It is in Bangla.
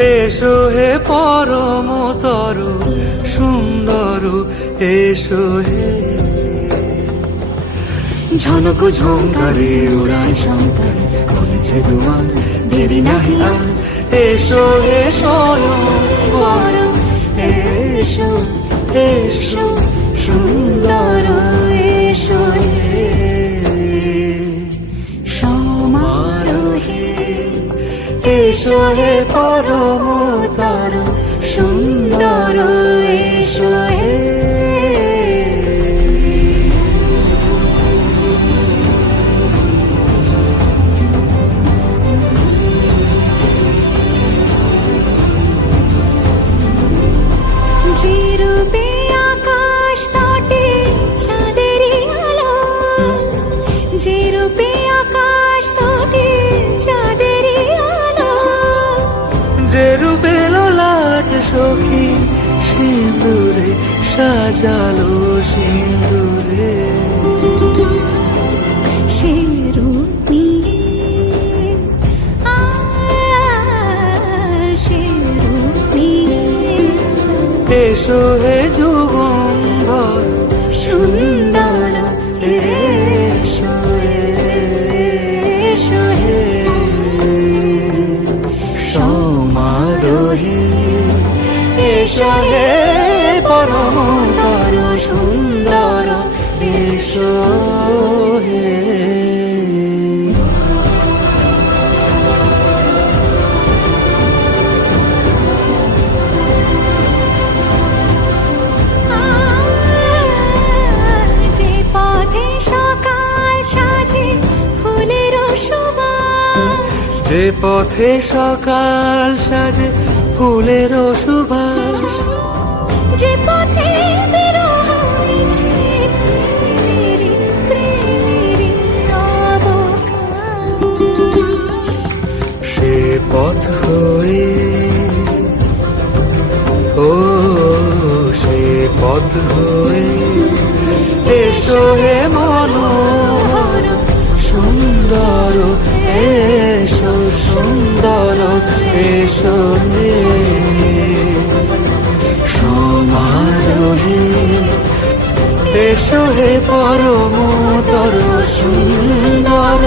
এসো হে পরমতর সুন্দর, এসো হে। ঝনক ঝঙ্কারে উড়ায় শঙ্কর, খুলেছে দুয়ার, দেরি নাহি আর। এসো হে স্বয়ং বর, এসো এসো সুন্দর, এসো হে সমারোহে। এসো হে পরমতর সুন্দর, এসো হে। যে রূপে আকাশ তটে চাঁদেরই আলো, যে রূপে আকাশ তটে চাঁদেরই আলো, যে রূপে ললাট সখী সিঁদুরে সাজালো সিঁদুরে। সে রূপ নিয়ে সে রূপ নিয়ে এসো হে যুগন্ধর সুন্দর, এসো এসো হে সমারোহে। এসো হে পরমতর সুন্দর, এসো হে। যে পথে সকাল সাজে ফুলের সুবাস, যে পথে সকাল সাজে ফুলের সুবাস, যে পথে বিরহ মিছে প্রেমেরই প্রেমেরই অবকাশ, সে পথ হয়ে ও সে পথ হয়ে। এসো হে মনোহর সুন্দর, এসো সুন্দর, এসো হে সমারোহে। এসো হে পরমতর সুন্দর,